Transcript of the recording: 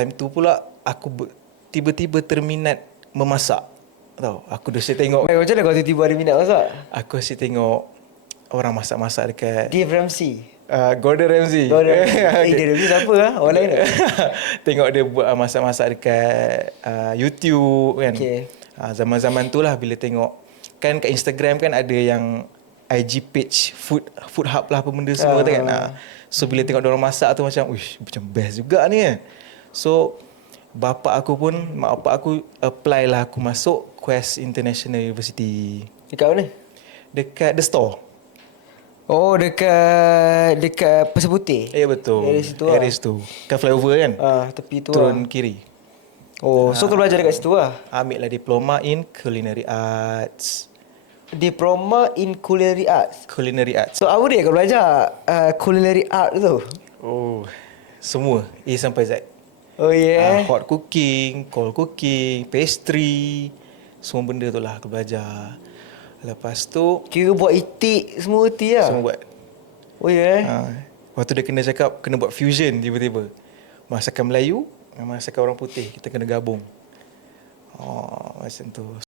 time tu pula aku tiba-tiba terminat memasak. Tahu, aku dah tengok. Macam mana kau tiba-tiba ada minat masak? Aku asyik tengok orang masak-masak dekat Dave Ramsey. Gordon Ramsay. Gordon Ramsay. Dave Ramsey siapa lah? Orang lain tak? Tengok dia buat masak-masak dekat YouTube kan. Okay. Zaman-zaman tu lah bila tengok. Kan kat Instagram kan ada yang IG page food hub lah apa benda semua tu kan. So bila tengok diorang masak tu macam, uish, macam best juga ni kan. So mak bapak aku apply lah aku masuk Quest International University. Dekat mana? Dekat The Store. Oh, dekat Pasir Putih. Ya betul. Area situ lah. Area situ. Kan flyover kan? Tepi tu Turun lah. kiri. Oh, so kau belajar dekat situ lah. Ambil lah diploma in Culinary Arts. Diploma in Culinary Arts. Culinary Arts. So apa dia kau belajar Culinary Art tu? Oh, semua A sampai Z. Oh yeah. Hot cooking, cold cooking, pastry, semua benda tu lah aku belajar. Lepas tu Kira buat itik semua reti lah. semua buat. Oh yeah. Lepas tu dia kena cakap kena buat fusion tiba-tiba. Masakan Melayu dengan masakan orang putih kita kena gabung. Macam tu.